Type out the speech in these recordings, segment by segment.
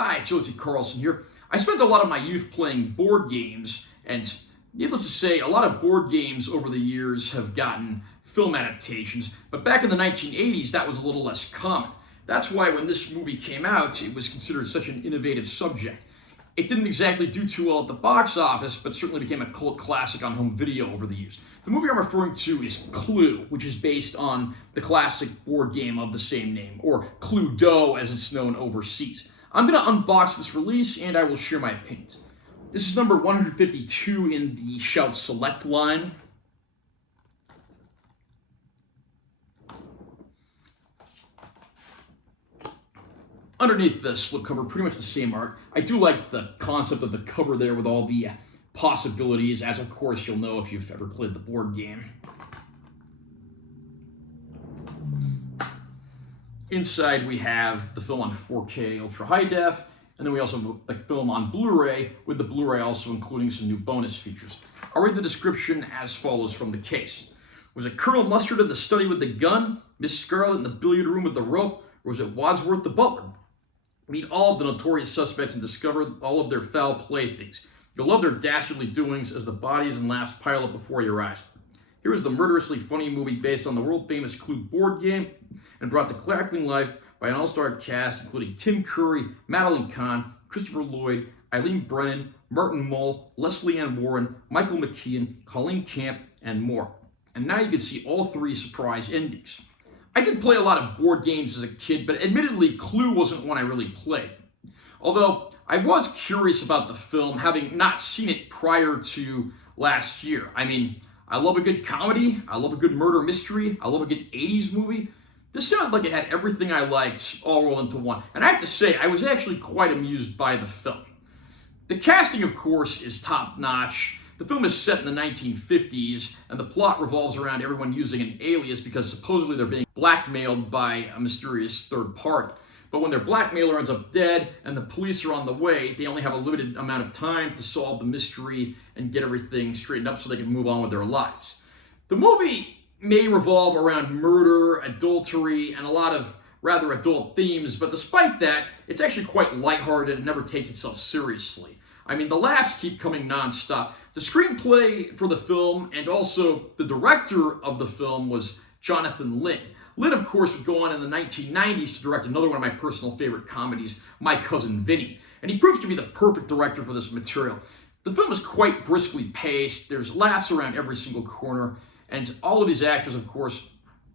Hi, it's UHD Carlson here. I spent a lot of my youth playing board games, and needless to say, a lot of board games over the years have gotten film adaptations, but back in the 1980s, that was a little less common. That's why when this movie came out, it was considered such an innovative subject. It didn't exactly do too well at the box office, but certainly became a cult classic on home video over the years. The movie I'm referring to is Clue, which is based on the classic board game of the same name, or Cluedo as it's known overseas. I'm going to unbox this release and I will share my opinions. This is number 152 in the Shout Select line. Underneath the slipcover, pretty much the same art. I do like the concept of the cover there with all the possibilities, as of course you'll know if you've ever played the board game. Inside we have the film on 4K Ultra High Def, and then we also have the film on Blu-ray, with the Blu-ray also including some new bonus features. I'll read the description as follows from the case. Was it Colonel Mustard in the study with the gun, Miss Scarlet in the billiard room with the rope, or was it Wadsworth the butler? Meet all of the notorious suspects and discover all of their foul playthings. You'll love their dastardly doings as the bodies and laughs pile up before your eyes. Here is the murderously funny movie based on the world-famous Clue board game and brought to crackling life by an all-star cast including Tim Curry, Madeline Kahn, Christopher Lloyd, Eileen Brennan, Martin Mull, Leslie Ann Warren, Michael McKean, Colleen Camp, and more. And now you can see all three surprise endings. I did play a lot of board games as a kid, but admittedly, Clue wasn't one I really played. Although, I was curious about the film, having not seen it prior to last year. I mean, I love a good comedy, I love a good murder mystery, I love a good 80s movie. This sounded like it had everything I liked all rolled into one. And I have to say, I was actually quite amused by the film. The casting, of course, is top-notch. The film is set in the 1950s, and the plot revolves around everyone using an alias because supposedly they're being blackmailed by a mysterious third party. But when their blackmailer ends up dead and the police are on the way, they only have a limited amount of time to solve the mystery and get everything straightened up so they can move on with their lives. The movie may revolve around murder, adultery, and a lot of rather adult themes, but despite that, it's actually quite lighthearted and never takes itself seriously. I mean, the laughs keep coming nonstop. The screenplay for the film and also the director of the film was Jonathan Lynn. Lynn, of course, would go on in the 1990s to direct another one of my personal favorite comedies, My Cousin Vinny. And he proves to be the perfect director for this material. The film is quite briskly paced, there's laughs around every single corner, and all of these actors, of course,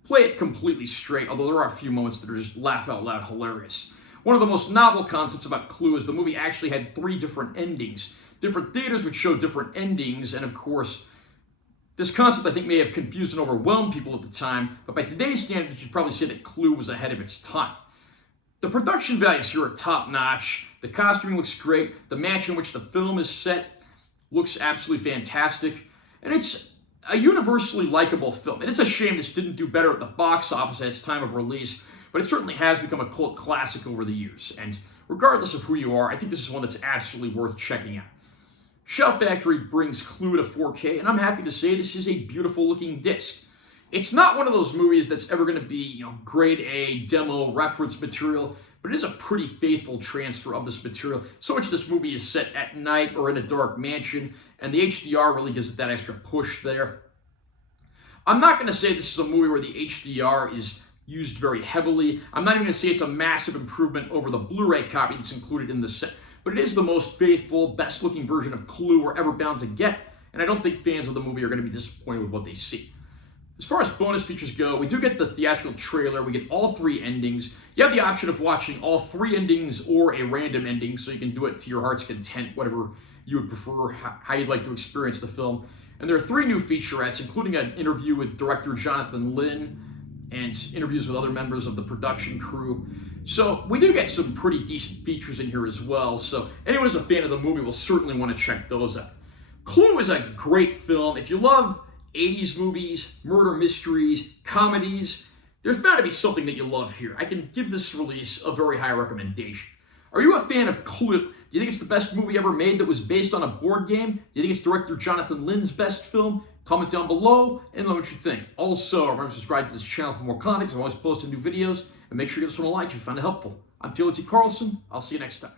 play it completely straight, although there are a few moments that are just laugh-out-loud hilarious. One of the most novel concepts about Clue is the movie actually had 3 different endings. Different theaters would show different endings, and of course, this concept I think may have confused and overwhelmed people at the time, but by today's standards, you'd probably say that Clue was ahead of its time. The production values here are top-notch, the costuming looks great, the mansion in which the film is set looks absolutely fantastic, and it's a universally likable film. And it's a shame this didn't do better at the box office at its time of release, but it certainly has become a cult classic over the years, and regardless of who you are, I think this is one that's absolutely worth checking out. Shout Factory brings Clue to 4K, and I'm happy to say this is a beautiful looking disc. It's not one of those movies that's ever going to be, grade A demo reference material, but it is a pretty faithful transfer of this material. So much this movie is set at night or in a dark mansion, and the HDR really gives it that extra push there. I'm not going to say this is a movie where the HDR is used very heavily. I'm not even going to say it's a massive improvement over the Blu-ray copy that's included in the set, but it is the most faithful, best-looking version of Clue we're ever bound to get, and I don't think fans of the movie are going to be disappointed with what they see. As far as bonus features go, we do get the theatrical trailer, we get all 3 endings. You have the option of watching all 3 endings or a random ending, so you can do it to your heart's content, whatever you would prefer, how you'd like to experience the film. And there are 3 new featurettes, including an interview with director Jonathan Lynn, and interviews with other members of the production crew. So we do get some pretty decent features in here as well, so anyone who's a fan of the movie will certainly want to check those out. Clue is a great film. If you love 80s movies, murder mysteries, comedies, there's bound to be something that you love here. I can give this release a very high recommendation. Are you a fan of Clue? Do you think it's the best movie ever made that was based on a board game? Do you think it's director Jonathan Lynn's best film? Comment down below and let me know what you think. Also, remember to subscribe to this channel for more content. I'm always posting new videos. And make sure you give this one a like if you find it helpful. I'm UHD Carlson. I'll see you next time.